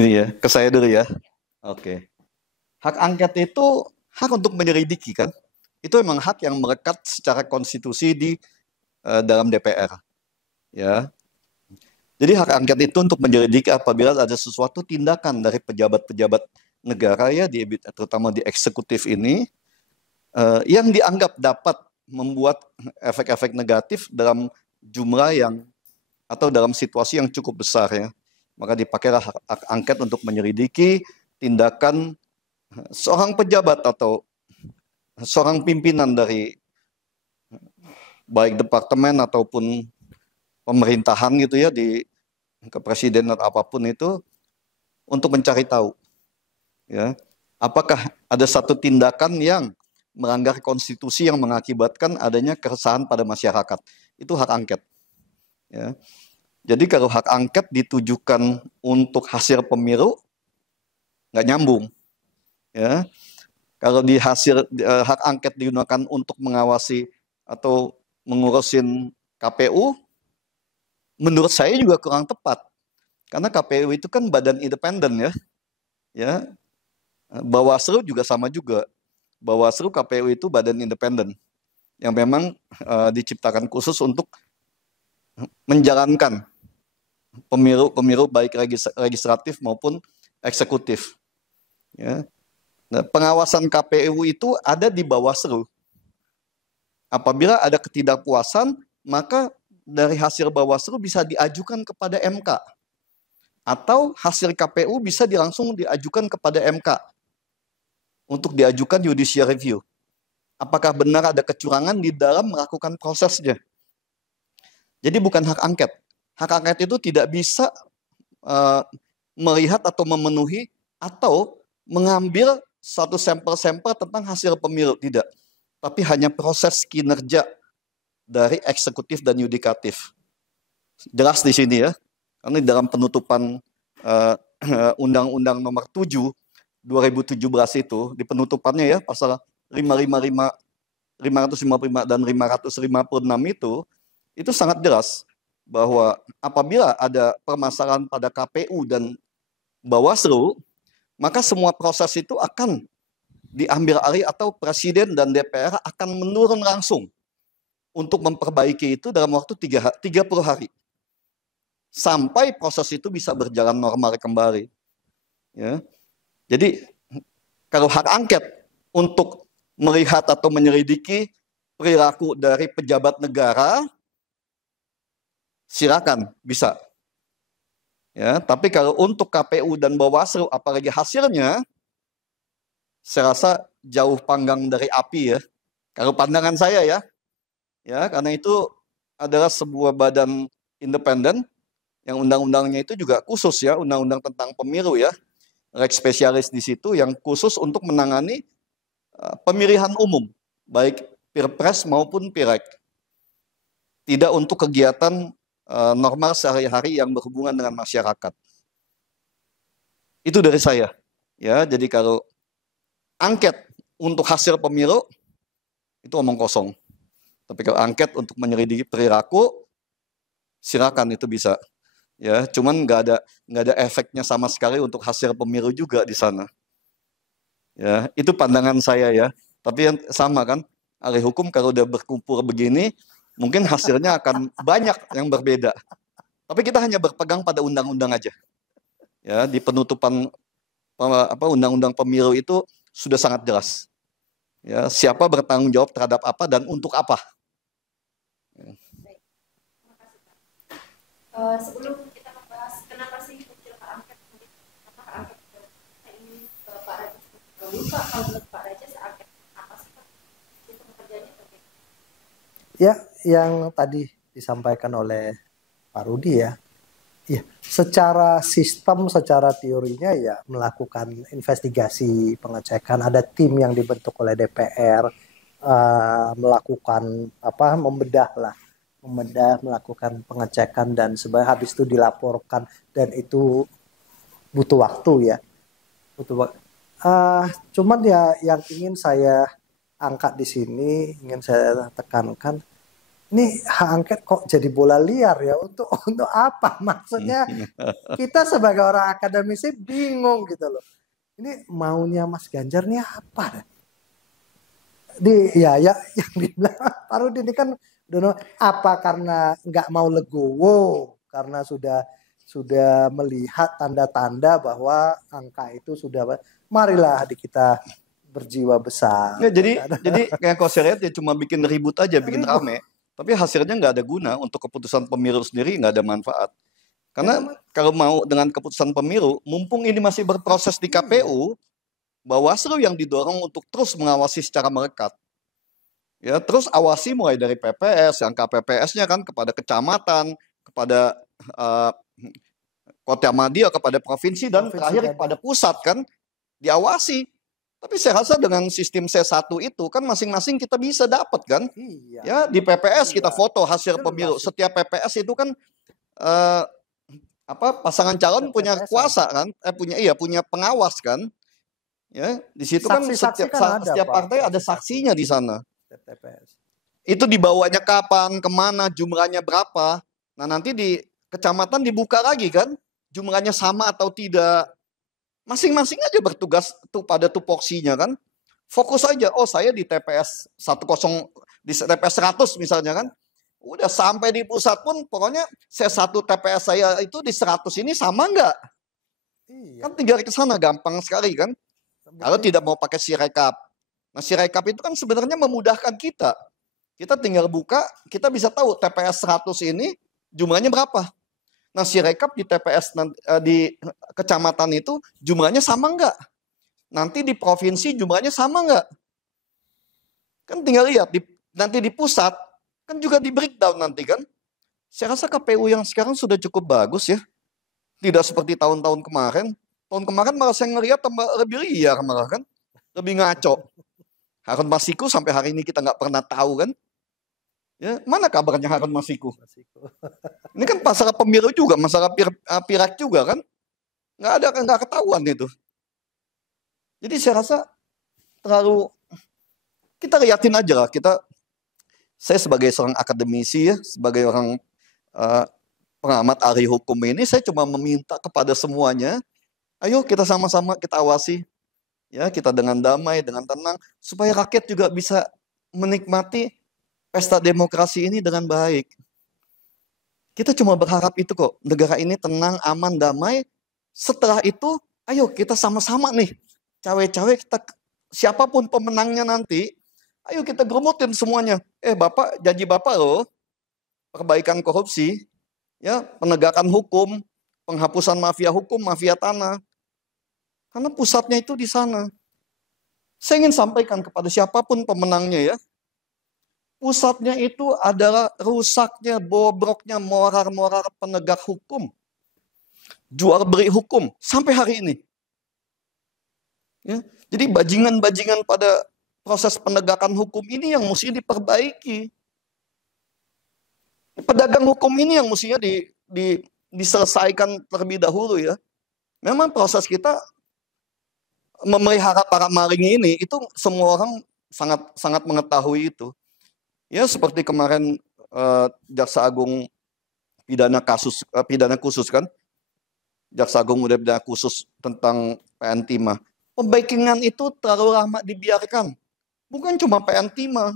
Gini ya, ke saya dulu ya. Oke. Hak angket itu hak untuk menyelidiki kan? Itu memang hak yang melekat secara konstitusi di dalam DPR. Ya. Jadi hak angket itu untuk menyelidiki apabila ada sesuatu tindakan dari pejabat-pejabat negara ya, terutama di eksekutif ini, yang dianggap dapat membuat efek-efek negatif dalam jumlah yang atau dalam situasi yang cukup besar ya. Maka dipakailah hak angket untuk menyelidiki tindakan seorang pejabat atau seorang pimpinan dari baik departemen ataupun pemerintahan gitu ya, di kepresidenan atau apapun itu, untuk mencari tahu ya, apakah ada satu tindakan yang melanggar konstitusi yang mengakibatkan adanya keresahan pada masyarakat. Itu hak angket ya. Jadi kalau hak angket ditujukan untuk hasil pemilu, nggak nyambung ya. Kalau di hasil hak angket digunakan untuk mengawasi atau mengurusin KPU, menurut saya juga kurang tepat. Karena KPU itu kan badan independen ya. Ya. Bawaslu juga sama juga. Bawaslu KPU itu badan independen yang memang diciptakan khusus untuk menjalankan pemilu baik legislatif maupun eksekutif. Ya. Nah, pengawasan KPU itu ada di Bawaslu. Apabila ada ketidakpuasan, maka dari hasil Bawaslu bisa diajukan kepada MK. Atau hasil KPU bisa langsung diajukan kepada MK untuk diajukan judicial review. Apakah benar ada kecurangan di dalam melakukan prosesnya? Jadi bukan hak angket. Hak angket itu tidak bisa melihat atau memenuhi atau mengambil satu sampel-sampel tentang hasil pemilu, tidak. Tapi hanya proses kinerja dari eksekutif dan yudikatif. Jelas di sini ya, karena di dalam penutupan Undang-Undang Nomor 7 2017 itu, di penutupannya ya, pasal 555, 555 dan 556 itu sangat jelas bahwa apabila ada permasalahan pada KPU dan Bawaslu, maka semua proses itu akan diambil alih atau Presiden dan DPR akan menurun langsung untuk memperbaiki itu dalam waktu 30 hari. Sampai proses itu bisa berjalan normal kembali. Ya. Jadi kalau hak angket untuk melihat atau menyelidiki perilaku dari pejabat negara, silakan, bisa. Ya, tapi kalau untuk KPU dan Bawaslu, apalagi hasilnya, saya rasa jauh panggang dari api ya. Kalau pandangan saya ya, karena itu adalah sebuah badan independen yang undang-undangnya itu juga khusus ya, undang-undang tentang pemilu ya, lex spesialis di situ yang khusus untuk menangani pemilihan umum, baik pilpres maupun pileg. Tidak untuk kegiatan normal sehari-hari yang berhubungan dengan masyarakat. Itu dari saya. Ya, jadi kalau angket untuk hasil pemilu itu omong kosong. Tapi kalau angket untuk menyelidiki perilaku, silakan, itu bisa. Ya, cuman nggak ada efeknya sama sekali untuk hasil pemilu juga di sana. Ya, itu pandangan saya ya. Tapi yang sama kan, ahli hukum kalau udah berkumpul begini, mungkin hasilnya akan banyak yang berbeda. Tapi kita hanya berpegang pada undang-undang aja. Ya, di penutupan undang-undang pemilu itu sudah sangat jelas. Ya, siapa bertanggung jawab terhadap apa dan untuk apa. Sebelum kita membahas kenapa sih muncul hak angket, apa hak angket, saya ingin ke Pak Raja. Lupa kalau menurut Pak Raja hak angket apa sih Pak? Itu pekerjaannya bagaimana? Ya, yang tadi disampaikan oleh Pak Rudi ya. Ya, secara sistem, secara teorinya ya melakukan investigasi, pengecekan, ada tim yang dibentuk oleh DPR, melakukan membedah, melakukan pengecekan dan sebagainya, habis itu dilaporkan, dan itu butuh waktu ya. Cuman ya yang ingin saya angkat di sini, ingin saya tekankan, Ini hak angket kok jadi bola liar ya, untuk apa? Maksudnya kita sebagai orang akademisi bingung gitu loh. Ini maunya Mas Ganjar nih apa? Ya yang dibilang Pak Rudi ini kan apa karena nggak mau legowo, karena sudah melihat tanda-tanda bahwa angka itu sudah, marilah kita berjiwa besar. Ya, jadi kayak kalau saya lihat ya cuma bikin ribut aja, bikin rame. Tapi hasilnya nggak ada guna untuk keputusan pemilu sendiri, nggak ada manfaat. Karena kalau mau dengan keputusan pemilu, mumpung ini masih berproses di KPU, Bawaslu yang didorong untuk terus mengawasi secara melekat. Ya, terus awasi mulai dari PPS, yang KPPS-nya kan kepada kecamatan, kepada Kota Madya, kepada provinsi, dan terakhir kepada pusat kan, diawasi. Tapi saya rasa dengan sistem C1 itu kan masing-masing kita bisa dapat kan. Iya. Ya, di PPS kita foto hasil pemilu. Setiap PPS itu kan pasangan calon punya kuasa kan, punya pengawas kan. Ya, di situ kan setiap partai ada saksinya di sana. Itu dibawanya kapan, kemana, jumlahnya berapa. Nah, nanti di kecamatan dibuka lagi kan, jumlahnya sama atau tidak. Masing-masing aja bertugas tuh pada tupoksinya kan. Fokus aja, oh saya di TPS 10, di TPS 100 misalnya kan. Udah sampai di pusat pun pokoknya satu TPS saya itu di 100 ini sama nggak? Iya. Kan tinggal ke sana gampang sekali kan. Kalau tidak mau pakai Sirekap. Nah, Sirekap itu kan sebenarnya memudahkan kita. Kita tinggal buka, kita bisa tahu TPS 100 ini jumlahnya berapa. Nah, Sirekap di TPS di kecamatan itu jumlahnya sama nggak? Nanti di provinsi jumlahnya sama nggak? Kan tinggal lihat, nanti di pusat, kan juga di breakdown nanti kan. Saya rasa KPU yang sekarang sudah cukup bagus ya. Tidak seperti tahun-tahun kemarin. Tahun kemarin malah saya ngelihat lebih liar malah kan. Lebih ngaco. Harun Masiku sampai hari ini kita nggak pernah tahu kan. Ya, mana kabarnya Harun Masiku? Ini kan masalah pemilu juga, masalah pirak juga kan? Nggak ketahuan itu. Jadi saya rasa terlalu, kita liatin aja lah. Saya sebagai seorang akademisi ya, sebagai orang pengamat ahli hukum ini, saya cuma meminta kepada semuanya, ayo kita sama-sama kita awasi, ya kita dengan damai, dengan tenang, supaya rakyat juga bisa menikmati pesta demokrasi ini dengan baik. Kita cuma berharap itu kok, negara ini tenang, aman, damai. Setelah itu, ayo kita sama-sama nih, cawe-cawe kita, siapapun pemenangnya nanti, ayo kita geromotin semuanya. Bapak, janji Bapak loh, perbaikan korupsi, ya penegakan hukum, penghapusan mafia hukum, mafia tanah. Karena pusatnya itu di sana. Saya ingin sampaikan kepada siapapun pemenangnya ya, pusatnya itu adalah rusaknya, bobroknya moral-moral penegak hukum. Jual beli hukum sampai hari ini. Ya, jadi bajingan-bajingan pada proses penegakan hukum ini yang mesti diperbaiki. Pedagang hukum ini yang mestinya diselesaikan terlebih dahulu ya. Memang proses kita memelihara para maling ini, itu semua orang sangat mengetahui itu. Ya seperti kemarin Jaksa Agung pidana khusus kan, Jaksa Agung udah pidana khusus tentang PN Timah. Pembaikan itu terlalu lama dibiarkan. Bukan cuma PN Timah,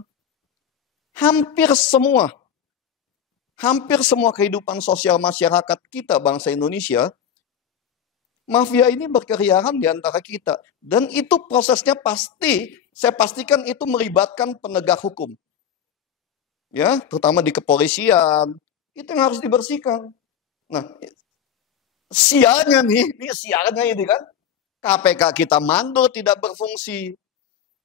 hampir semua kehidupan sosial masyarakat kita bangsa Indonesia, mafia ini berkeliaran di antara kita. Dan itu prosesnya saya pastikan itu melibatkan penegak hukum. Ya, terutama di kepolisian, itu yang harus dibersihkan. Nah, sialnya ini kan, KPK kita mandul, tidak berfungsi.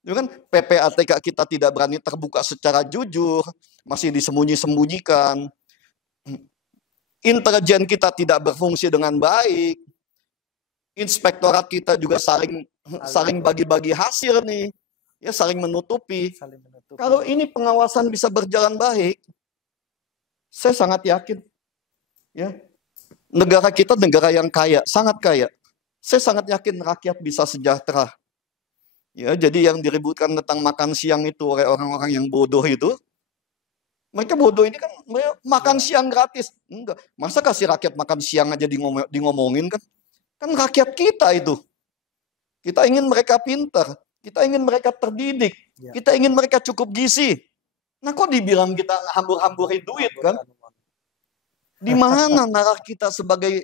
Itu kan PPATK kita tidak berani terbuka secara jujur, masih disembunyi-sembunyikan. Intelijen kita tidak berfungsi dengan baik. Inspektorat kita juga saling bagi-bagi hasil nih. Ya, saling menutupi. Kalau ini pengawasan bisa berjalan baik, saya sangat yakin ya, negara kita negara yang kaya, sangat kaya. Saya sangat yakin rakyat bisa sejahtera. Ya, jadi yang diributkan tentang makan siang itu oleh orang-orang yang bodoh itu, Mereka bodoh ini kan mereka makan siang gratis. Enggak. Masa kasih rakyat makan siang aja ngomongin kan? Kan rakyat kita itu. Kita ingin mereka pintar. Kita ingin mereka terdidik. Ya. Kita ingin mereka cukup gizi. Nah kok dibilang kita hambur-hamburin duit kan? Di mana nalar kita sebagai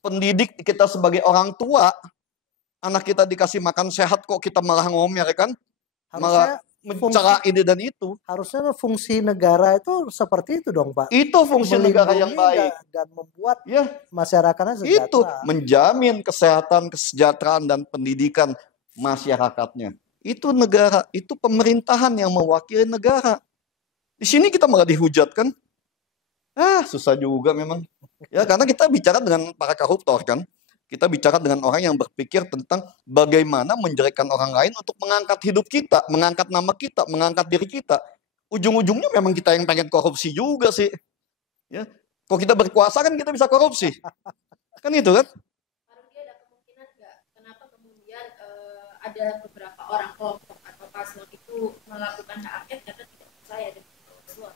pendidik, kita sebagai orang tua, anak kita dikasih makan sehat kok kita malah ngomel kan? Malah mencela ini dan itu. Harusnya fungsi negara itu seperti itu dong, Pak. Itu fungsi negara yang baik. Dan membuat Ya, masyarakatnya sejahtera. itu menjamin kesehatan, kesejahteraan dan pendidikan masyarakatnya. Itu negara, itu pemerintahan yang mewakili negara. Di sini kita malah dihujat kan? Susah juga memang. Ya, karena kita bicara dengan para koruptor kan. Kita bicara dengan orang yang berpikir tentang bagaimana menjelekkan orang lain untuk mengangkat hidup kita, mengangkat nama kita, mengangkat diri kita. Ujung-ujungnya memang kita yang pengen korupsi juga sih. Ya. Kalau kita berkuasa kan kita bisa korupsi. Kan itu kan? Pak Rudi, ada kemungkinan nggak kenapa kemudian ada beberapa orang kelompok atau paslon itu melakukan hak angket karena tidak percaya dengan paslon?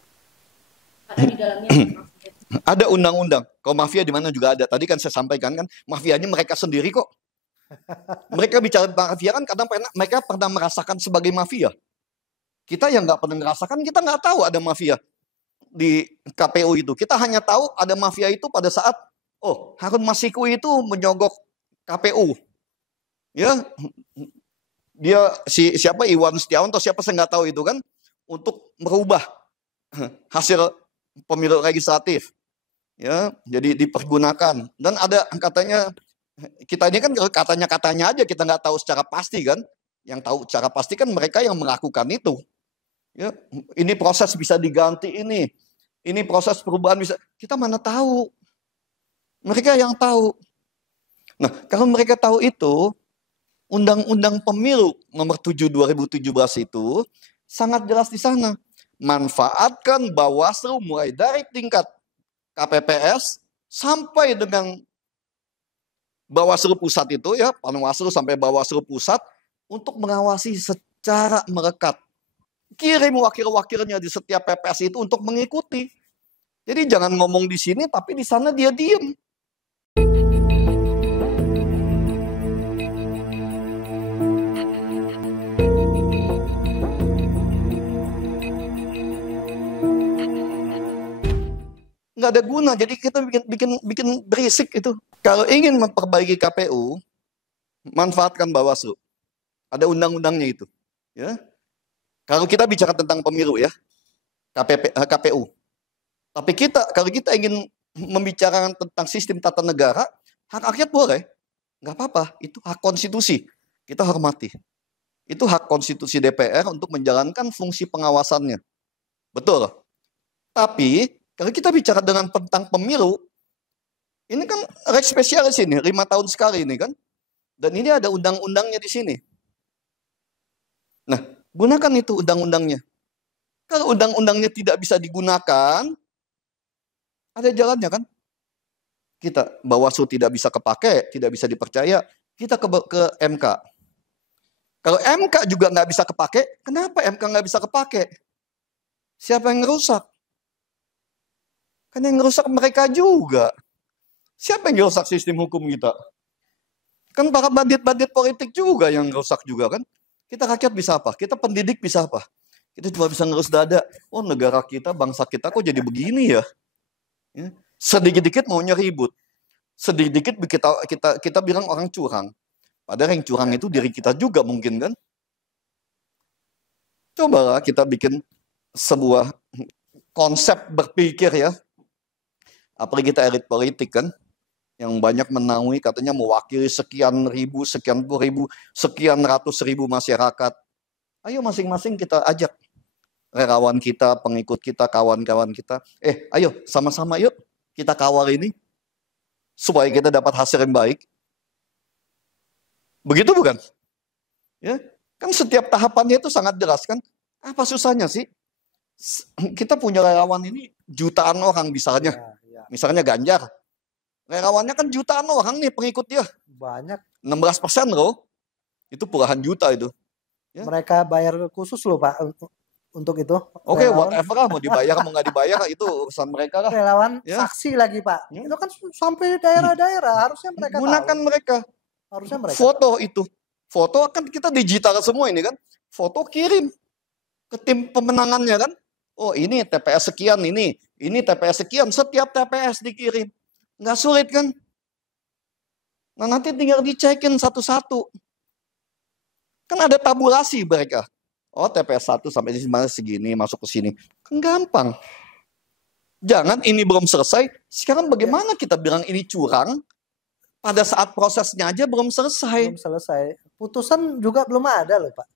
Karena di dalamnya ada undang-undang. Kalau mafia di mana juga ada. Tadi kan saya sampaikan kan, mafianya mereka sendiri kok. Mereka bicara mafia kan kadang mereka pernah merasakan sebagai mafia. Kita yang nggak pernah merasakan, kita nggak tahu ada mafia di KPU itu. Kita hanya tahu ada mafia itu pada saat, Harun Masiku itu menyogok KPU. Ya, dia siapa Iwan Setiawan atau siapa saya nggak tahu itu kan, untuk merubah hasil pemilu legislatif. Ya, jadi dipergunakan. Dan ada katanya, kita ini kan katanya aja, kita nggak tahu secara pasti kan. Yang tahu secara pasti kan mereka yang melakukan itu. Ya, ini proses bisa diganti ini proses perubahan bisa. Kita mana tahu? Mereka yang tahu. Nah, kalau mereka tahu itu, Undang-Undang Pemilu nomor 7 2017 itu sangat jelas di sana. Manfaatkan Bawaslu mulai dari tingkat KPPS sampai dengan Bawaslu pusat itu ya, Panwaslu sampai Bawaslu pusat untuk mengawasi secara melekat. Kirim wakil-wakilnya di setiap PPS itu untuk mengikuti. Jadi jangan ngomong di sini tapi di sana dia diem. Nggak ada guna, jadi kita bikin berisik itu. Kalau ingin memperbaiki KPU, manfaatkan Bawaslu. Ada undang-undangnya itu. Ya. Kalau kita bicara tentang pemilu ya, KPU. Tapi kalau kita ingin membicarakan tentang sistem tata negara, hak angket boleh. Nggak apa-apa, itu hak konstitusi. Kita hormati. Itu hak konstitusi DPR untuk menjalankan fungsi pengawasannya. Betul. Tapi kalau kita bicara tentang pemilu, ini kan rek spesialis ini, 5 tahun sekali ini kan. Dan ini ada undang-undangnya di sini. Nah, gunakan itu undang-undangnya. Kalau undang-undangnya tidak bisa digunakan, ada jalannya kan. Kita Bawaslu tidak bisa kepake, tidak bisa dipercaya, kita ke MK. Kalau MK juga nggak bisa kepake, kenapa MK nggak bisa kepake? Siapa yang ngerusak? Kan yang ngerusak mereka juga. Siapa yang ngerusak sistem hukum kita? Kan para bandit-bandit politik juga yang ngerusak juga kan. Kita rakyat bisa apa? Kita pendidik bisa apa? Kita cuma bisa ngerus dada. Oh, negara kita, bangsa kita kok jadi begini ya? Ya. Sedikit-dikit maunya ribut. Sedikit-dikit kita bilang orang curang. Padahal yang curang itu diri kita juga mungkin kan. Cobalah kita bikin sebuah konsep berpikir ya. Apalagi kita elit politik kan, yang banyak menaungi katanya mewakili sekian ribu, sekian puluh ribu, sekian ratus ribu masyarakat. Ayo masing-masing kita ajak relawan kita, pengikut kita, kawan-kawan kita. Ayo sama-sama yuk kita kawal ini supaya kita dapat hasil yang baik. Begitu bukan? Ya, kan setiap tahapannya itu sangat jelas kan. Apa susahnya sih? Kita punya relawan ini jutaan orang misalnya. Misalnya Ganjar. Relawannya kan jutaan orang nih pengikut dia. Banyak. 16% loh. Itu puluhan juta itu. Ya. Mereka bayar khusus loh Pak untuk itu. Oke, Relawan, whatever lah, mau dibayar mau nggak dibayar itu urusan mereka lah. relawan Ya, saksi lagi Pak. Hmm. Itu kan sampai daerah-daerah, harusnya mereka gunakan tahu. mereka. Harusnya mereka tahu. Foto itu, foto kan kita digital semua ini kan. Foto kirim ke tim pemenangannya kan. Oh ini TPS sekian, ini TPS sekian, setiap TPS dikirim. Nggak sulit kan? Nah nanti tinggal dicekin satu-satu. Kan ada tabulasi mereka. Oh TPS 1 sampai di mana segini, masuk ke sini. Kan gampang. Jangan ini belum selesai. Sekarang bagaimana kita bilang ini curang? Pada saat prosesnya aja belum selesai. Belum selesai. Putusan juga belum ada loh Pak.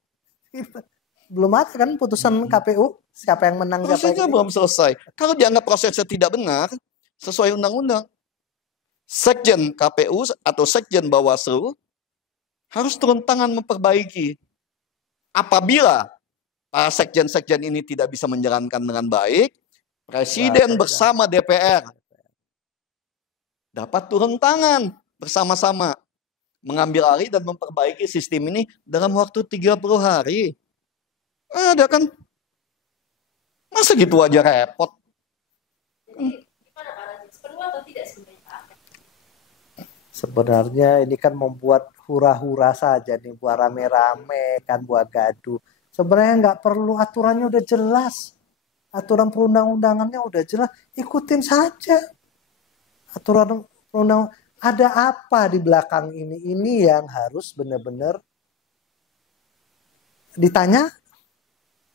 Belum ada kan putusan KPU. Siapa yang menang, siapa Prosesnya yang ini. belum selesai. Kalau dianggap prosesnya tidak benar, sesuai undang-undang, Sekjen KPU atau Sekjen Bawaslu harus turun tangan memperbaiki. Apabila para sekjen-sekjen ini tidak bisa menjalankan dengan baik, Presiden bersama DPR dapat turun tangan bersama-sama mengambil alih dan memperbaiki sistem ini dalam waktu 30 hari. Ada kan? Masa gitu aja repot? Jadi gimana Pak Rajis? Perlu atau tidak sebenarnya Pak angket? Sebenarnya ini kan membuat hura-hura saja nih, buat rame-rame kan, buat gaduh. Sebenarnya nggak perlu, aturannya udah jelas. Aturan perundang-undangannya udah jelas, ikutin saja. Aturan perundang, ada apa di belakang ini? Ini yang harus benar-benar ditanya.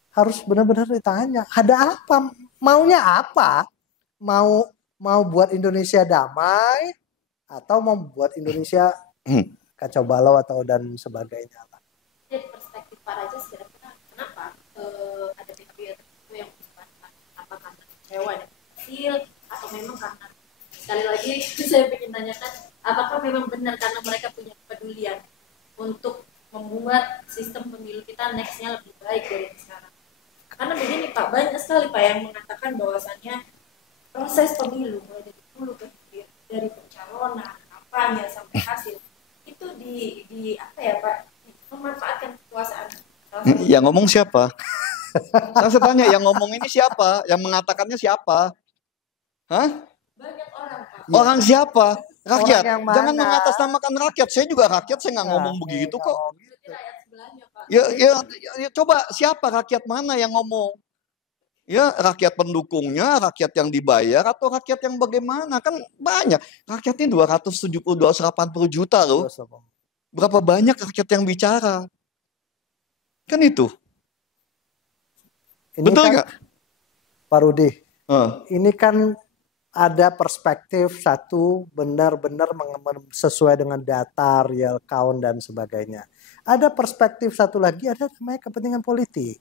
Harus benar-benar ditanya. Ada apa? Maunya apa? Mau buat Indonesia damai atau mau buat Indonesia kacau balau atau dan sebagainya. Dari perspektif Pak Rajis, kira-kira kenapa ada pihak-pihak tertentu yang membantah? Apa karena kecewa dan hasil, atau memang karena, sekali lagi saya ingin tanyakan, apakah memang benar karena mereka punya kepedulian untuk membuat sistem pemilu kita nextnya lebih baik dari yang sekarang? Karena begini Pak, banyak sekali Pak yang mengatakan bahwasannya proses pemilu mulai dari hulu ke hilir, dari pencalonan, kampanye sampai hasil itu di apa ya Pak, memanfaatkan kekuasaan. Yang ngomong siapa? Saya tanya, yang ngomong ini siapa? Yang mengatakannya siapa? Hah? Banyak orang Pak. Orang siapa? Rakyat. Orang yang mana? Jangan mengatasnamakan rakyat. Saya juga rakyat, saya nggak ngomong begitu kok. Berarti rakyat sebelahnya Pak. Ya, coba siapa rakyat mana yang ngomong? Ya, rakyat pendukungnya, rakyat yang dibayar, atau rakyat yang bagaimana? Kan banyak. Rakyatnya 280 juta loh. Berapa banyak rakyat yang bicara? Kan itu. Ini Betul kan, nggak? Pak Rudi, Ini kan ada perspektif satu benar-benar sesuai dengan data, real count dan sebagainya. Ada perspektif satu lagi, ada namanya kepentingan politik.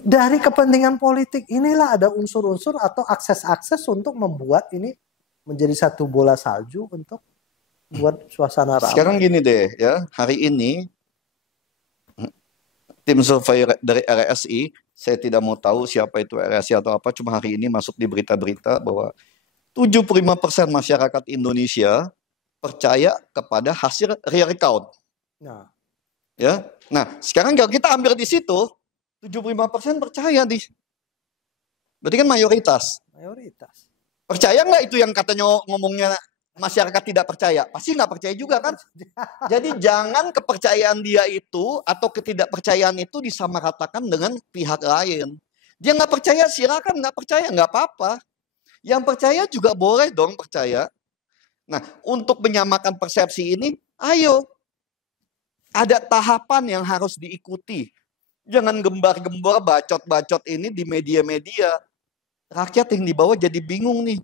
Dari kepentingan politik inilah ada unsur-unsur atau akses-akses untuk membuat ini menjadi satu bola salju untuk buat suasana ramai. Sekarang gini deh ya, hari ini tim survei dari RSI, saya tidak mau tahu siapa itu RSI atau apa, cuma hari ini masuk di berita-berita bahwa 75% masyarakat Indonesia percaya kepada hasil real count. Nah, Ya. Nah, sekarang kalau kita ambil di situ 75% percaya di. Berarti kan mayoritas. mayoritas. Percaya nggak itu yang katanya ngomongnya masyarakat tidak percaya? Pasti nggak percaya juga kan? Jadi jangan kepercayaan dia itu atau ketidakpercayaan itu disamaratakan dengan pihak lain. Dia nggak percaya, silakan nggak percaya, nggak apa-apa. Yang percaya juga boleh dong percaya. Nah, untuk menyamakan persepsi ini, ayo. Ada tahapan yang harus diikuti. Jangan gembar-gembor bacot-bacot ini di media-media. Rakyat yang di bawah jadi bingung nih.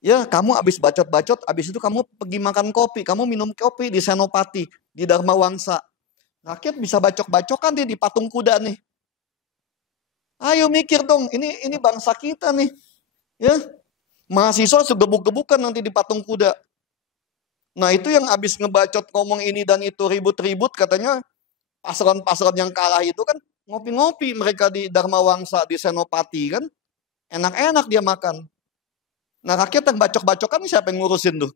Ya, kamu habis bacot-bacot, habis itu kamu pergi makan kopi, kamu minum kopi di Senopati, di Dharma Wangsa. Rakyat bisa bacok-bacokan nih di patung kuda nih. Ayo mikir dong, ini bangsa kita nih. Ya, mahasiswa segebuk-gebukan nanti di patung kuda. Nah itu yang habis ngebacot ngomong ini dan itu ribut-ribut katanya paslon-paslon yang kalah itu kan ngopi-ngopi mereka di Dharma Wangsa, di Senopati kan. Enak-enak dia makan. Nah rakyat yang bacok-bacokan siapa yang ngurusin tuh?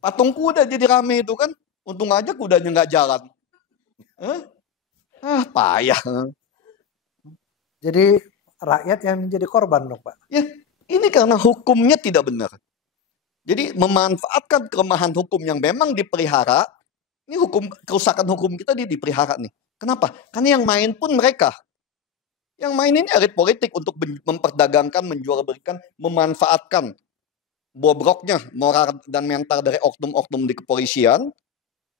Patung kuda jadi rame itu kan. Untung aja kudanya nggak jalan. Payah. Jadi rakyat yang menjadi korban dong, Pak. Ya, ini karena hukumnya tidak benar. Jadi memanfaatkan kelemahan hukum yang memang dipelihara, ini kerusakan hukum kita dipelihara nih. Kenapa? Karena yang main pun mereka. Yang main ini elit politik untuk memperdagangkan, menjualbelikan, memanfaatkan bobroknya moral dan mental dari oknum-oknum di kepolisian,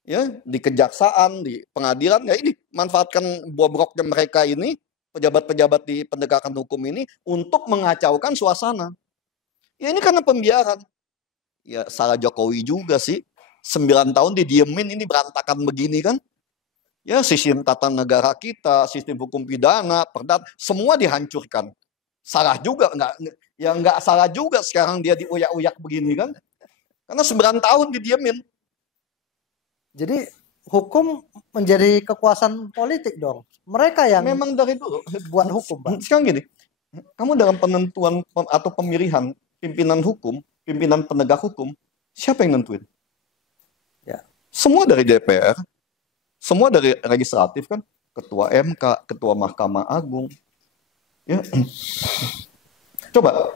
ya, di kejaksaan, di pengadilan, ya ini manfaatkan bobroknya mereka ini, pejabat-pejabat di penegakan hukum ini untuk mengacaukan suasana. Ya ini karena pembiaran. Ya salah Jokowi juga sih. 9 tahun didiemin ini berantakan begini kan. Ya sistem tata negara kita, sistem hukum pidana, perdata, semua dihancurkan. Salah juga, nggak salah juga sekarang dia diuyak-uyak begini kan. Karena 9 tahun didiemin. Jadi hukum menjadi kekuasaan politik dong. Mereka yang memang dari dulu buat hukum, Pak. Sekarang gini, kamu dalam penentuan atau pemilihan pimpinan hukum, pimpinan penegak hukum, siapa yang nentuin? Ya. Semua dari DPR, semua dari legislatif kan, ketua MK, ketua Mahkamah Agung, ya. Coba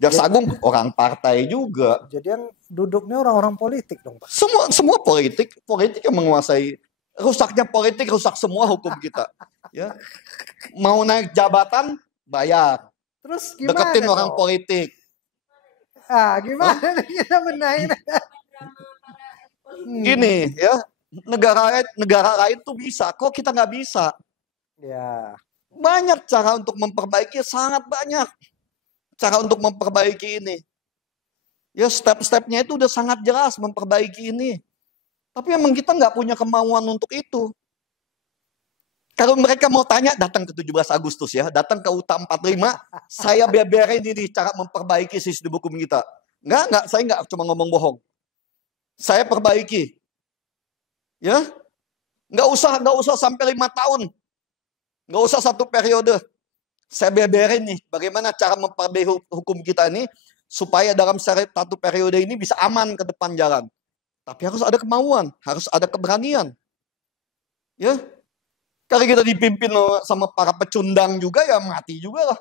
Jaksa Agung orang partai juga. Jadi yang duduknya orang-orang politik dong, Pak. Semua politik yang menguasai. Rusaknya politik rusak semua hukum kita. Ya, mau naik jabatan bayar. Terus gimana? Deketin orang politik. Gimana nih kita benahin? Gini ya, negara lain tuh bisa, kok kita nggak bisa? Ya. Banyak cara untuk memperbaiki, sangat banyak cara untuk memperbaiki ini. Ya step-stepnya itu udah sangat jelas memperbaiki ini. Tapi emang kita nggak punya kemauan untuk itu. Kalau mereka mau tanya, datang ke 17 Agustus ya, datang ke UTA 45, saya beberin ini cara memperbaiki sistem hukum kita. Enggak, saya nggak cuma ngomong bohong. Saya perbaiki. Ya, nggak usah sampai 5 tahun. Nggak usah 1 periode. Saya beberin nih, bagaimana cara memperbaiki hukum kita ini, supaya dalam 1 periode ini bisa aman ke depan jalan. Tapi harus ada kemauan, harus ada keberanian. Ya, kalau kita dipimpin sama para pecundang juga, ya mati juga lah.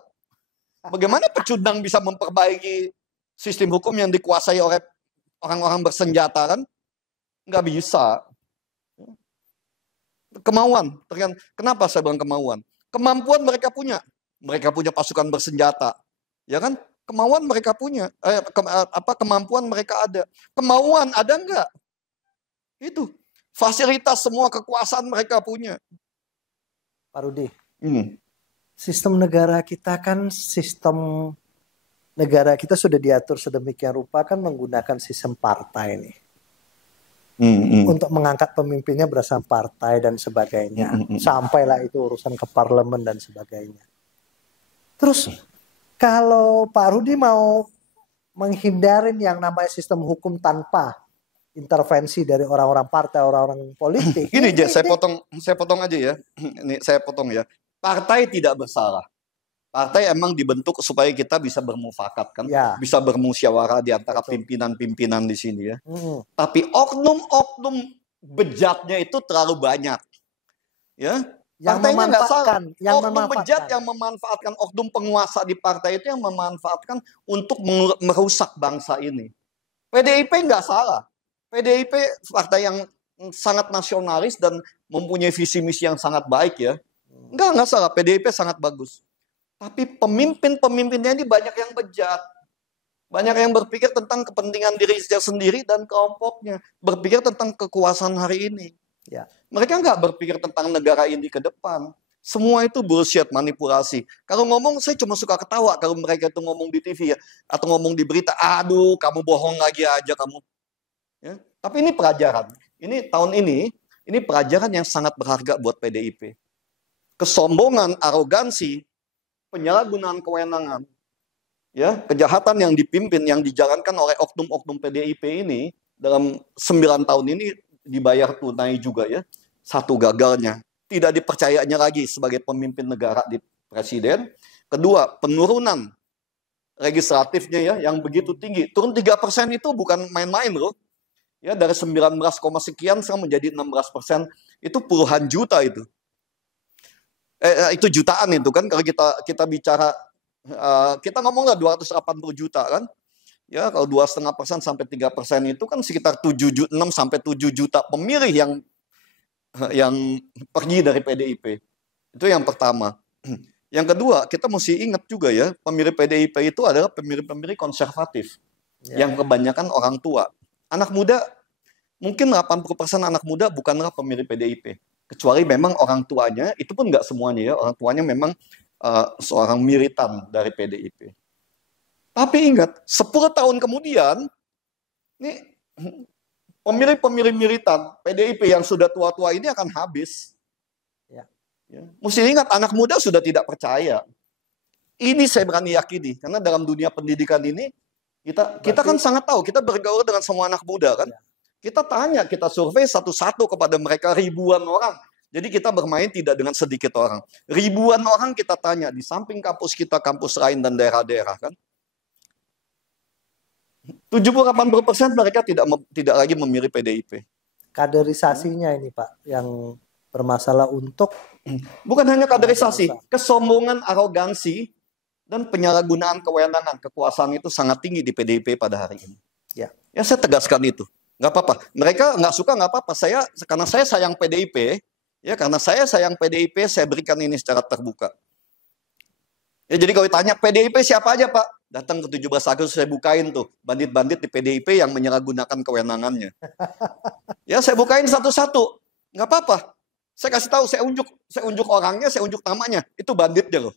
Bagaimana pecundang bisa memperbaiki sistem hukum yang dikuasai oleh orang-orang bersenjata kan? Nggak bisa. Kemauan, kenapa saya bilang kemauan? Kemampuan mereka punya. Mereka punya pasukan bersenjata. Ya kan? Kemauan mereka punya, kemampuan mereka ada. Kemauan ada enggak? Itu. Fasilitas semua kekuasaan mereka punya. Pak Rudi, sistem negara kita kan negara kita sudah diatur sedemikian rupa kan menggunakan sistem partai nih. Untuk mengangkat pemimpinnya berdasarkan partai dan sebagainya. Sampailah itu urusan ke parlemen dan sebagainya. Terus kalau Pak Rudi mau menghindarin yang namanya sistem hukum tanpa intervensi dari orang-orang partai, orang-orang politik. Gini aja, saya potong aja ya. Ini saya potong ya. Partai tidak bersalah. Partai emang dibentuk supaya kita bisa bermufakat kan, ya, bisa bermusyawarah di antara pimpinan-pimpinan di sini ya. Tapi oknum-oknum bejatnya itu terlalu banyak. Ya. Yang partainya nggak salah. Oknum bejat yang memanfaatkan, oknum penguasa di partai itu yang memanfaatkan untuk merusak bangsa ini. PDIP nggak salah. PDIP partai yang sangat nasionalis dan mempunyai visi misi yang sangat baik ya. Nggak salah. PDIP sangat bagus. Tapi pemimpin-pemimpinnya ini banyak yang bejat. Banyak yang berpikir tentang kepentingan dirinya sendiri dan kelompoknya. Berpikir tentang kekuasaan hari ini. Ya. Mereka nggak berpikir tentang negara ini ke depan. Semua itu bullshit, manipulasi. Kalau ngomong, saya cuma suka ketawa kalau mereka itu ngomong di TV ya, atau ngomong di berita, aduh kamu bohong lagi aja kamu. Ya. Tapi ini pelajaran. Ini tahun ini pelajaran yang sangat berharga buat PDIP. Kesombongan, arogansi, penyalahgunaan kewenangan, ya, kejahatan yang dipimpin, yang dijalankan oleh oknum-oknum PDIP ini dalam 9 tahun ini dibayar tunai juga ya. Satu, gagalnya, tidak dipercayanya lagi sebagai pemimpin negara di presiden. Kedua, penurunan legislatifnya ya yang begitu tinggi. Turun 3% itu bukan main-main loh. Ya, dari 19, sekian sekarang menjadi 16%, itu puluhan juta itu. Itu jutaan itu kan, kalau kita bicara, kita ngomonglah 280 juta kan. Ya, kalau 2,5% sampai 3% itu kan sekitar 6 sampai 7 juta pemilih yang pergi dari PDIP. Itu yang pertama. Yang kedua, kita mesti ingat juga ya, pemilih PDIP itu adalah pemilih-pemilih konservatif. Yang kebanyakan orang tua. Anak muda, mungkin 80% anak muda bukanlah pemilih PDIP. Kecuali memang orang tuanya, itu pun nggak semuanya ya, orang tuanya memang seorang militan dari PDIP. Tapi ingat, 10 tahun kemudian, ini pemilih-pemilih militan PDIP yang sudah tua-tua ini akan habis. Ya. Mesti ingat, anak muda sudah tidak percaya. Ini saya berani yakini, karena dalam dunia pendidikan ini, kita kan sangat tahu, kita bergaul dengan semua anak muda kan. Kita tanya, kita survei satu-satu kepada mereka, ribuan orang. Jadi kita bermain tidak dengan sedikit orang. Ribuan orang kita tanya, di samping kampus kita, kampus lain dan daerah-daerah kan. 70-80% mereka tidak lagi memilih PDIP. Kaderisasinya ini Pak yang bermasalah untuk bukan hanya kaderisasi, kesombongan, arogansi dan penyalahgunaan kewenangan, kekuasaan itu sangat tinggi di PDIP pada hari ini. Ya saya tegaskan itu. Nggak apa-apa. Mereka nggak suka nggak apa-apa. Karena saya sayang PDIP, ya karena saya sayang PDIP, saya berikan ini secara terbuka. Ya jadi kalau ditanya PDIP siapa aja Pak? Datang ke 17 Agustus saya bukain tuh bandit-bandit di PDIP yang menyalahgunakan kewenangannya. Ya saya bukain satu-satu, nggak apa-apa. Saya kasih tahu, saya unjuk orangnya, saya unjuk namanya. Itu banditnya loh.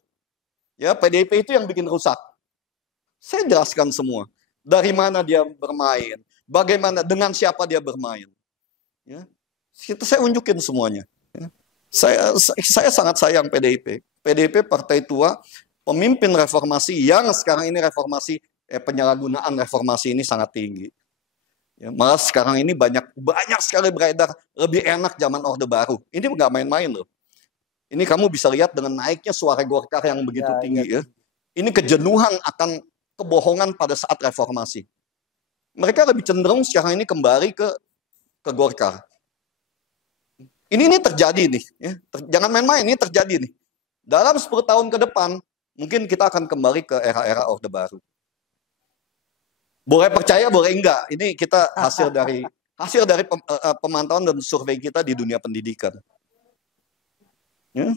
Ya PDIP itu yang bikin rusak. Saya jelaskan semua. Dari mana dia bermain, bagaimana, dengan siapa dia bermain. Ya, itu saya unjukin semuanya. Ya. Saya sangat sayang PDIP. PDIP partai tua. Pemimpin reformasi yang sekarang ini reformasi, penyalahgunaan reformasi ini sangat tinggi. Ya, malah sekarang ini banyak sekali beredar lebih enak zaman Orde Baru. Ini nggak main-main loh. Ini kamu bisa lihat dengan naiknya suara Golkar yang begitu tinggi ya. Ini kejenuhan akan kebohongan pada saat reformasi. Mereka lebih cenderung sekarang ini kembali ke Golkar. Ini terjadi nih. Ya. Jangan main-main, ini terjadi nih. Dalam 10 tahun ke depan, mungkin kita akan kembali ke era-era Orde Baru. Boleh percaya, boleh enggak. Ini kita hasil dari pemantauan dan survei kita di dunia pendidikan. Ya.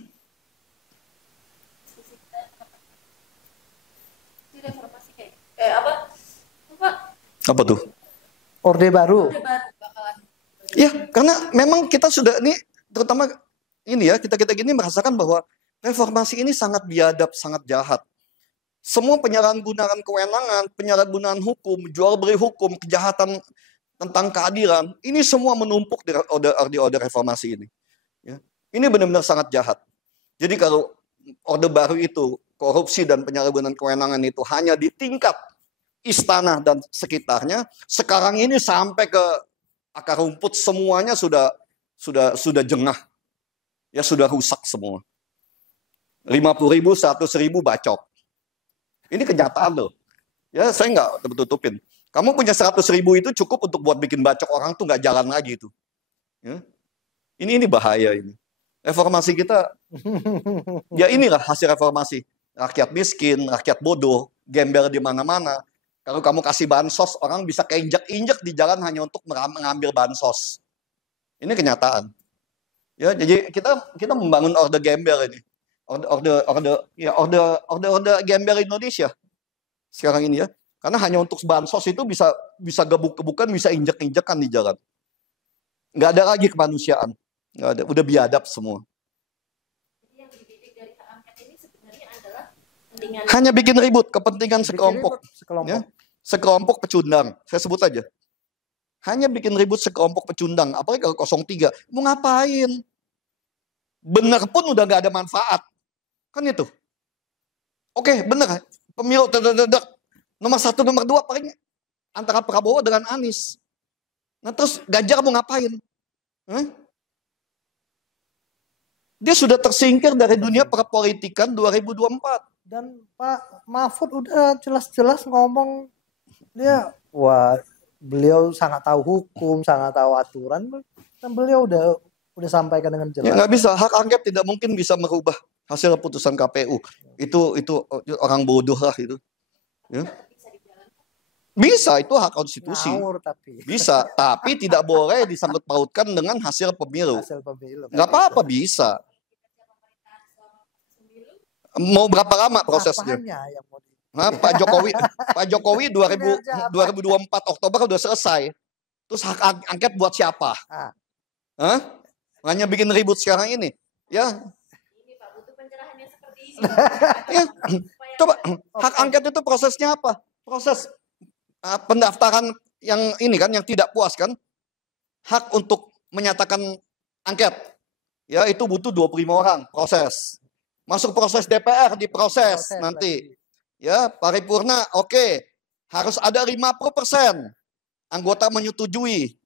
Apa tuh? Orde Baru. Ya, karena memang kita sudah ini, terutama ini ya, kita gini merasakan bahwa reformasi ini sangat biadab, sangat jahat. Semua penyalahgunaan kewenangan, penyalahgunaan hukum, jual beli hukum, kejahatan tentang keadilan, ini semua menumpuk di orde reformasi ini. Ya. Ini benar-benar sangat jahat. Jadi kalau Orde Baru itu, korupsi dan penyalahgunaan kewenangan itu hanya di tingkat istana dan sekitarnya, sekarang ini sampai ke akar rumput semuanya sudah jengah. Ya sudah rusak semua. 50.000, 100.000 bacok. Ini kenyataan loh. Ya saya nggak tutupin. Kamu punya 100.000 itu cukup untuk buat bikin bacok orang tuh nggak jalan lagi itu. Ya. Ini bahaya ini. Reformasi kita, ya inilah hasil reformasi. Rakyat miskin, rakyat bodoh, gembel di mana-mana. Kalau kamu kasih bansos, orang bisa keinjak-injak di jalan hanya untuk mengambil bansos. Ini kenyataan. Ya, jadi kita membangun orde gembel ini. Orde gembel Indonesia sekarang ini ya, karena hanya untuk bansos itu bisa gebuk-gebukan, bisa injek-injekan di jalan, nggak ada lagi kemanusiaan, nggak ada, udah biadab semua. Jadi yang dididik dari hak angket ini sebenarnya adalah kepentingan, hanya bikin ribut, kepentingan sekelompok. Ya, sekelompok pecundang, saya sebut aja, hanya bikin ribut sekelompok pecundang. Apalagi kalau 03 mau ngapain, benar pun udah nggak ada manfaat. Kan itu. Oke, bener. Pemilu nomor 1, nomor 2 paling antara Prabowo dengan Anies. Nah terus Ganjar mau ngapain? Dia sudah tersingkir dari dunia perpolitikan 2024. Dan Pak Mahfud udah jelas-jelas ngomong, dia beliau sangat tahu hukum, sangat tahu aturan, dan beliau udah sampaikan dengan jelas. Ya nggak bisa, hak angket tidak mungkin bisa merubah hasil putusan KPU. Itu orang bodoh lah itu. Ya. Bisa, itu hak konstitusi. Ngawur tapi. Bisa, tapi tidak boleh disangkut pautkan dengan hasil pemilu. Hasil pemilu. Nggak apa-apa, bisa. Mau berapa lama prosesnya? Apanya yang mau Nah, Pak Jokowi 2024 Oktober udah selesai. Terus hak angket buat siapa? Hah? Hanya bikin ribut sekarang ini. Ya. Ini Pak butuh pencerahan yang seperti ini. Ya. Coba hak angket itu prosesnya apa? Proses pendaftaran yang ini kan, yang tidak puas kan? Hak untuk menyatakan angket. Ya, itu butuh 25 orang proses. Masuk proses DPR, diproses nanti. Ya, paripurna, oke. Harus ada 50% anggota menyetujui.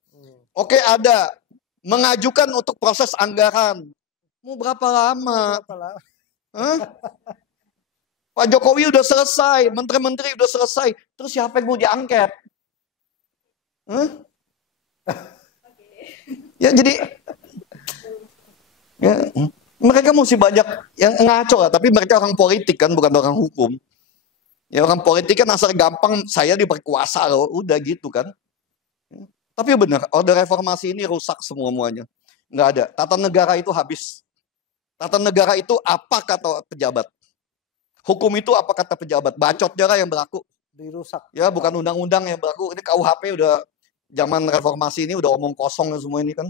Oke, ada. Mengajukan untuk proses anggaran. Mau berapa lama? Hah? Pak Jokowi udah selesai, menteri-menteri udah selesai. Terus siapa yang mau diangket? Hah? Ya, jadi ya, mereka mesti banyak yang ngaco lah, tapi mereka orang politik kan, bukan orang hukum. Ya, orang politik kan asal gampang saya diperkuasa loh, udah gitu kan. Tapi benar, Orde Reformasi ini rusak semuanya. Nggak ada. Tata negara itu habis. Tata negara itu apa kata pejabat? Hukum itu apa kata pejabat? Bacotnya lah yang berlaku. Dirusak. Ya, bukan undang-undang yang berlaku. Ini KUHP udah zaman reformasi ini udah omong kosong semua ini kan.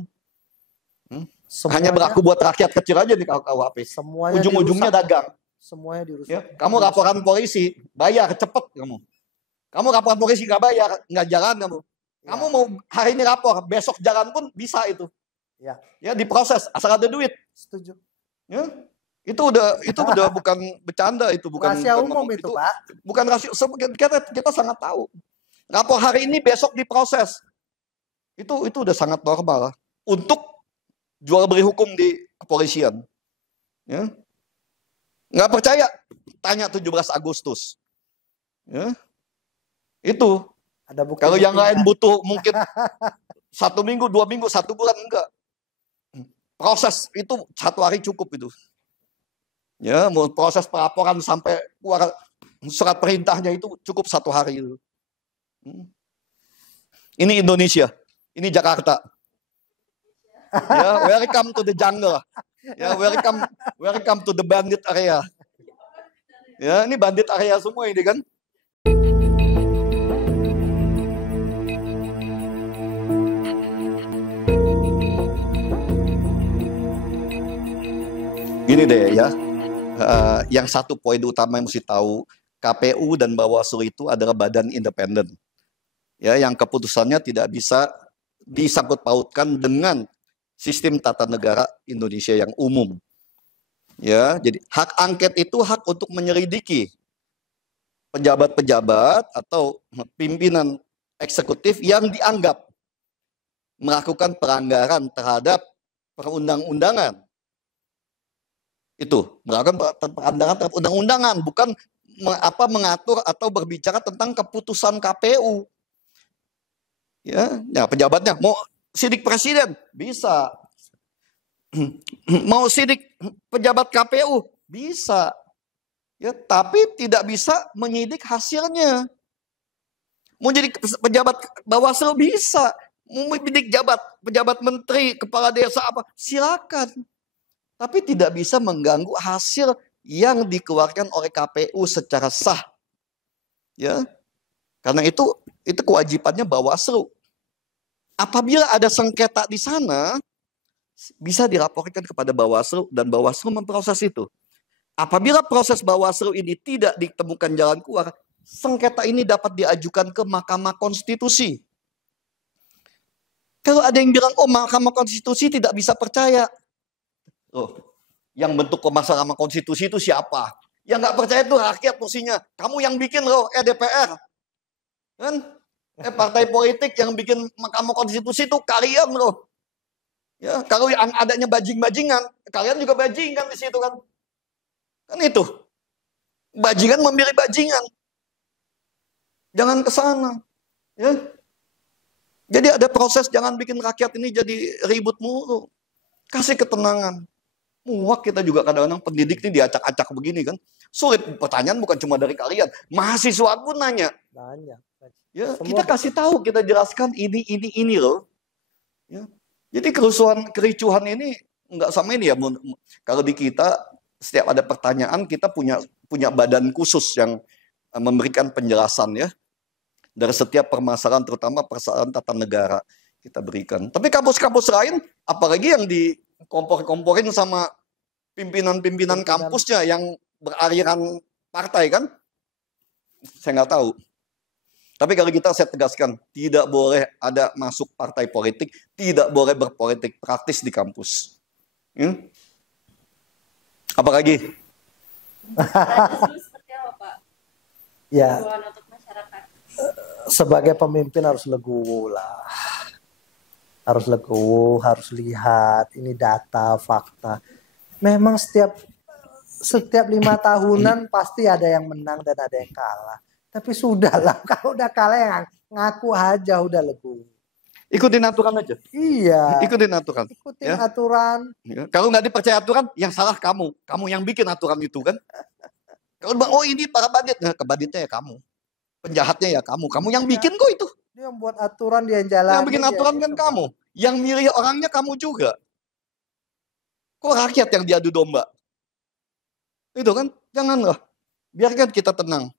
Hanya berlaku buat rakyat kecil aja nih KUHP. Ujung-ujungnya dagang. Semuanya dirusak. Ya, kamu laporan polisi, bayar cepet kamu. Kamu laporan polisi nggak bayar, nggak jalan kamu. Kamu mau hari ini lapor, besok jalan pun bisa itu. Ya. Ya, diproses asal ada duit. Setuju. Ya. Itu udah bukan bercanda, itu bukan rahasia umum itu, Pak. Bukan rahasia, kita sangat tahu. Lapor hari ini besok diproses. Itu udah sangat normal untuk jual beli hukum di kepolisian. Ya. Nggak percaya? Tanya 17 Agustus. Ya. Itu. Ada bukti. Kalau yang lain butuh mungkin 1 minggu, 2 minggu, 1 bulan, enggak. Proses itu 1 hari cukup itu. Ya, mau proses pelaporan sampai keluar surat perintahnya itu cukup 1 hari itu. Ini Indonesia, ini Jakarta. Ya, welcome to the jungle. Ya, welcome to the bandit area. Ya, ini bandit area semua ini kan. Gini deh ya, yang satu poin utama yang mesti tahu, KPU dan Bawaslu itu adalah badan independen. Ya, yang keputusannya tidak bisa disangkut pautkan dengan sistem tata negara Indonesia yang umum. Ya, jadi hak angket itu hak untuk menyelidiki pejabat-pejabat atau pimpinan eksekutif yang dianggap melakukan pelanggaran terhadap perundang-undangan. Itu melakukan pelanggaran terhadap undang-undangan, bukan mengatur atau berbicara tentang keputusan KPU. Ya, pejabatnya mau sidik presiden bisa, mau sidik pejabat KPU bisa, ya, tapi tidak bisa menyidik hasilnya. Mau jadi pejabat Bawaslu bisa, mau menyidik pejabat menteri, kepala desa apa, silakan. Tapi tidak bisa mengganggu hasil yang dikeluarkan oleh KPU secara sah. Ya. Karena itu kewajibannya Bawaslu. Apabila ada sengketa di sana, bisa dilaporkan kepada Bawaslu dan Bawaslu memproses itu. Apabila proses Bawaslu ini tidak ditemukan jalan keluar, sengketa ini dapat diajukan ke Mahkamah Konstitusi. Kalau ada yang bilang, oh Mahkamah Konstitusi tidak bisa percaya. Loh, yang bentuk Mahkamah Konstitusi itu siapa? Yang nggak percaya itu rakyat porsinya. Kamu yang bikin loh, DPR. Kan? Partai politik yang bikin Mahkamah Konstitusi itu kalian loh. Ya, kalau yang adanya bajing-bajingan, kalian juga bajingan di situ kan. Kan itu. Bajingan memilih bajingan. Jangan ke sana. Ya. Jadi ada proses, jangan bikin rakyat ini jadi ribut mulu. Kasih ketenangan. Muak kita juga kadang-kadang pendidik ini diacak-acak begini kan. Sulit, pertanyaan bukan cuma dari kalian. Mahasiswa pun nanya. Banyak. Ya, Semua kita kasih tahu, kita jelaskan ini loh. Ya. Jadi kericuhan ini nggak sama ini ya. Kalau di kita setiap ada pertanyaan kita punya badan khusus yang memberikan penjelasan ya dari setiap permasalahan, terutama persoalan tata negara kita berikan. Tapi kampus-kampus lain, apalagi yang dikompor-komporin sama pimpinan kampusnya yang beraliran partai kan, saya nggak tahu. Tapi kalau kita, saya tegaskan, tidak boleh ada masuk partai politik, tidak boleh berpolitik praktis di kampus. Apalagi? Seperti apa, Pak? Ya, untuk masyarakat. Sebagai pemimpin harus legowo lah. Harus legowo, harus lihat ini data, fakta. Memang setiap 5 tahunan pasti ada yang menang dan ada yang kalah. Tapi sudahlah, kalau udah kalah yang ngaku aja, udah legowo. Ikutin aturan aja. Iya. Ikutin aturan. Ikutin aturan. Ya. Kalau nggak dipercaya aturan, yang salah kamu. Kamu yang bikin aturan itu kan. Kalau oh ini para bandit, nah, kebanditnya ya kamu. Penjahatnya ya kamu. Kamu yang bikin kok itu. Dia yang buat aturan, dia yang jalan. Yang bikin aturan kan kamu. Yang milih orangnya kamu juga. Kok rakyat yang diadu domba? Itu kan, janganlah. Biarkan kita tenang.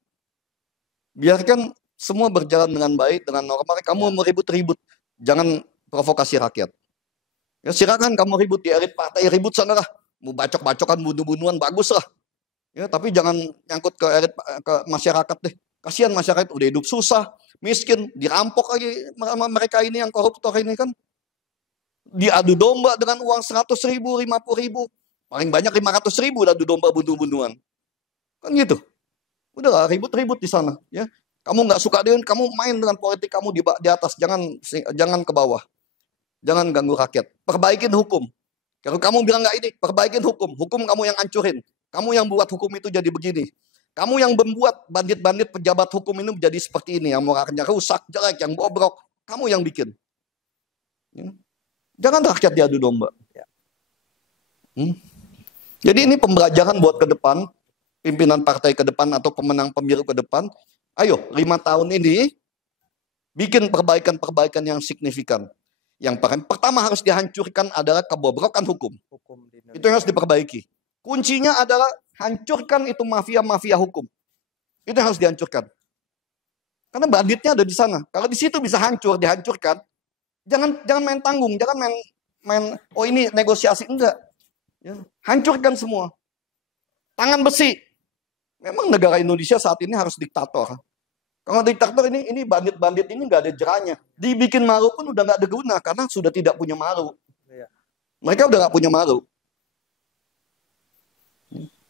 Biarkan semua berjalan dengan baik, dengan normal. Kamu mau ribut-ribut. Jangan provokasi rakyat. Ya silakan kamu ribut di elit partai, ribut sana lah. Mau bacok-bacokan, bunuh-bunuhan, bagus lah. Ya, tapi jangan nyangkut ke elit, ke masyarakat deh. Kasihan masyarakat udah hidup susah, miskin, dirampok lagi mereka ini yang koruptor ini kan. Diadu domba dengan uang 100.000, 50.000. Paling banyak 500.000 adu domba bunuh-bunuhan. Kan gitu. Udah ribut-ribut di sana. Ya, kamu nggak suka dengan, kamu main dengan politik kamu di atas, jangan ke bawah. Jangan ganggu rakyat. Perbaikin hukum. Kalau kamu bilang nggak ini, perbaikin hukum. Hukum kamu yang hancurin. Kamu yang buat hukum itu jadi begini. Kamu yang membuat bandit-bandit pejabat hukum ini menjadi seperti ini. Yang moralnya rusak, jelek, yang bobrok. Kamu yang bikin. Ya. Jangan rakyat diadu domba. Jadi ini pembelajaran buat ke depan. Pimpinan partai ke depan atau pemenang pemilu ke depan. Ayo, 5 tahun ini bikin perbaikan-perbaikan yang signifikan. Yang pertama harus dihancurkan adalah kebobrokan hukum. Itu yang harus diperbaiki. Kuncinya adalah hancurkan itu mafia-mafia hukum. Itu yang harus dihancurkan. Karena banditnya ada di sana. Kalau di situ bisa dihancurkan, jangan main tanggung, jangan main oh ini negosiasi, enggak. Ya, hancurkan semua. Tangan besi. Memang negara Indonesia saat ini harus diktator. Kalau diktator ini bandit-bandit ini nggak ada jerahnya. Dibikin malu pun udah nggak ada guna karena sudah tidak punya malu. Mereka udah nggak punya malu.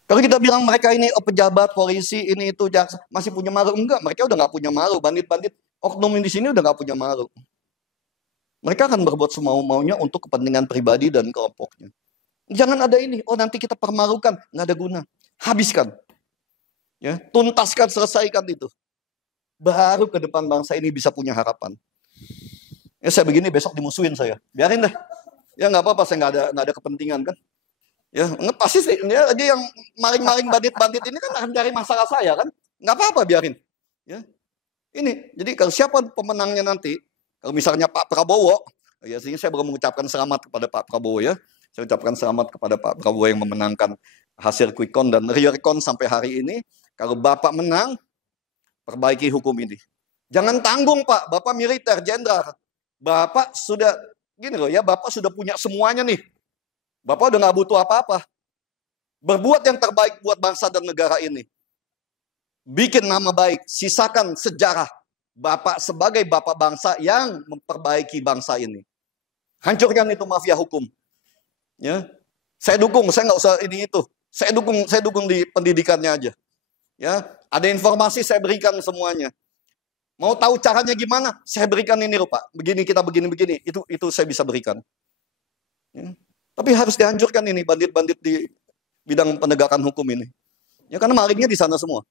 Kalau kita bilang mereka ini pejabat, polisi, ini itu jaksa, masih punya malu, enggak. Mereka udah nggak punya malu. Bandit-bandit oknum di sini udah nggak punya malu. Mereka akan berbuat semau-maunya untuk kepentingan pribadi dan kelompoknya. Jangan ada ini. Oh nanti kita permalukan, nggak ada guna. Habiskan. Ya, tuntaskan, selesaikan itu. Baru ke depan bangsa ini bisa punya harapan. Ya saya begini besok dimusuhin saya. Biarin deh. Ya nggak apa-apa, saya nggak ada kepentingan kan. Ya pasti dia yang maling-maling bandit-bandit ini kan akan cari masalah saya kan. Nggak apa-apa, biarin. Ya. Ini, jadi kalau siapa pemenangnya nanti, kalau misalnya Pak Prabowo, ya sini saya belum mengucapkan selamat kepada Pak Prabowo ya. Saya ucapkan selamat kepada Pak Prabowo yang memenangkan hasil quick count dan real count sampai hari ini. Kalau Bapak menang, perbaiki hukum ini. Jangan tanggung Pak, Bapak militer, jenderal. Bapak sudah, gini loh ya, Bapak sudah punya semuanya nih. Bapak udah nggak butuh apa-apa. Berbuat yang terbaik buat bangsa dan negara ini. Bikin nama baik, sisakan sejarah. Bapak sebagai Bapak bangsa yang memperbaiki bangsa ini. Hancurkan itu mafia hukum. Ya, saya dukung, saya nggak usah ini itu. Saya dukung di pendidikannya aja. Ya, ada informasi saya berikan semuanya. Mau tahu caranya gimana? Saya berikan ini loh Pak. Begini kita begini. Itu saya bisa berikan. Ya. Tapi harus dihancurkan ini bandit-bandit di bidang penegakan hukum ini. Ya karena malingnya di sana semua.